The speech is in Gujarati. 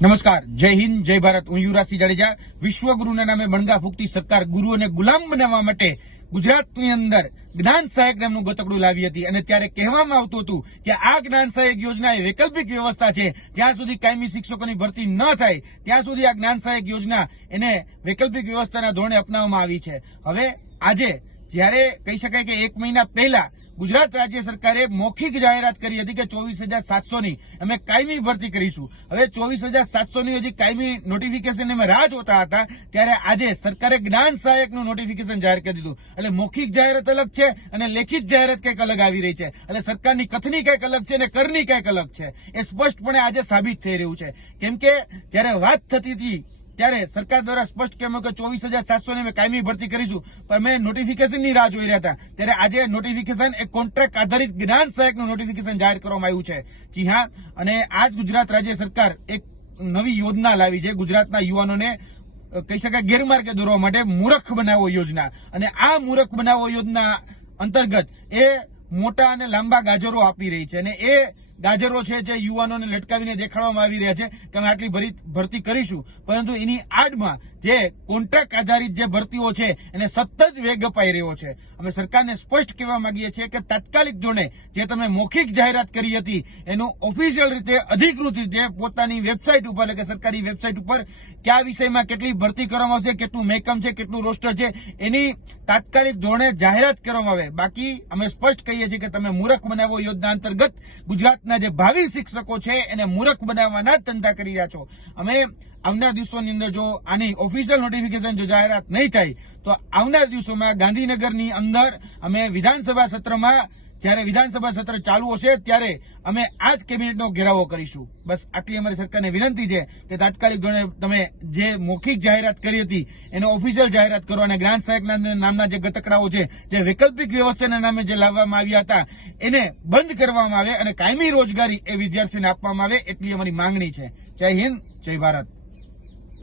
નમસ્કાર, જય હિન્દ, જય ભારત. હું યુવરાજસિંહ જાડેજા. વિશ્વગુરુના નામે બણગા ફૂંકતી સરકાર ગુરુઓને ગુલામ બનાવવા માટે ગુજરાતની અંદર જ્ઞાન સહાયક નામનું ગતકડું લાવી હતી અને ત્યારે કહેવામાં આવતું હતું કે આ જ્ઞાન સહાયક યોજના એ વૈકલ્પિક વ્યવસ્થા છે. જ્યાં સુધી કાયમી શિક્ષકોની ભરતી ન થાય ત્યાં સુધી આ જ્ઞાન સહાયક યોજના એને વૈકલ્પિક વ્યવસ્થાના ધોરણે અપનાવવામાં આવી છે. હવે આજે જ્યારે કહી શકાય કે 1 મહિના પહેલા ગુજરાત રાજ્ય સરકારે મૌખિક જાહેરાત કરી હતી કે 24,700ની અમે કાયમી ભરતી કરીશું. હવે 24,700ની હજી કાયમી નોટિફિકેશન અમે રાહ જોતા હતા ત્યારે આજે સરકારે જ્ઞાન સહાયકનું નોટિફિકેશન જાહેર કરી દીધું. એટલે મૌખિક જાહેરાત અલગ છે અને લેખિત જાહેરાત કંઈક અલગ આવી રહી છે. એટલે સરકારની કથની કંઈક અલગ છે અને કરની કંઈક અલગ છે. એ સ્પષ્ટપણે આજે સાબિત થઈ રહ્યું છે. કેમ કે જયારે વાત થતી હતી ત્યારે સરકાર દ્વારા સ્પષ્ટ કહેવામાં કે 24,700ની અમે કાયમી ભરતી કરીશું, પણ અમે નોટિફિકેશનની રાહ જોઈ રહ્યા હતા. ત્યારે આજે નોટિફિકેશન એક કોન્ટ્રાક્ટ આધારિત જ્ઞાન સહાયકનું નોટિફિકેશન જાહેર કરવામાં આવ્યું છે. જી હા, અને આજ ગુજરાત રાજ્ય સરકાર એક નવી યોજના લાવી છે ગુજરાતના યુવાનોને કહી શકાય ગેરમાર્ગે દોરવા માટે મૂર્ખ બનાવો યોજના. અને આ મૂર્ખ બનાવો યોજના અંતર્ગત એ મોટા અને લાંબા ગાજરો આપી રહી છે અને એ ગાજરો છે જે યુવાનોને લટકાવીને દેખાડવામાં આવી રહ્યા છે કે અમે આટલી ભરતી કરીશું, પરંતુ એની આડમાં જે કોન્ટ્રાક્ટ આધારિત જે ભરતીઓ છે એને સતત વેગ અપાઈ રહ્યો છે. અમે સરકારને સ્પષ્ટ કહેવા માંગીએ છીએ કે તાત્કાલિક ધોરણે જે તમે મૌખિક જાહેરાત કરી હતી એનું ઓફિશિયલ રીતે અધિકૃત રીતે પોતાની વેબસાઇટ ઉપર એટલે કે સરકારી વેબસાઇટ ઉપર કયા વિષયમાં કેટલી ભરતી કરવામાં આવશે, કેટલું મહેકમ છે, કેટલું રોસ્ટર છે, એની તાત્કાલિક ધોરણે જાહેરાત કરવામાં આવે. બાકી અમે સ્પષ્ટ કહીએ છીએ કે તમે મૂર્ખ બનાવો યોજના અંતર્ગત ગુજરાતના જે ભાવિ શિક્ષકો છે એને મૂર્ખ બનાવવાના જ ધંધા કરી રહ્યા છો. અમે આવનાર દિવસોની અંદર જો આની ઓફિશિયલ નોટિફિકેશન જો જાહેરાત નહીં થાય તો આવનાર દિવસોમાં ગાંધીનગરની અંદર અમે વિધાનસભા સત્રમાં જ્યારે વિધાનસભા સત્ર ચાલુ હશે ત્યારે અમે આ જ કેબિનેટનો ઘેરાવો કરીશું. બસ આટલી અમારી સરકારને વિનંતી છે કે તાત્કાલિક ધોરણે તમે જે મૌખિક જાહેરાત કરી હતી એનો ઓફિશિયલ જાહેરાત કરો અને જ્ઞાન સહાયક નામના જે ગતકડાઓ છે જે વૈકલ્પિક વ્યવસ્થાના નામે જે લાવવામાં આવ્યા હતા એને બંધ કરવામાં આવે અને કાયમી રોજગારી એ વિદ્યાર્થીઓને આપવામાં આવે એટલી અમારી માંગણી છે. જય હિન્દ, જય ભારત.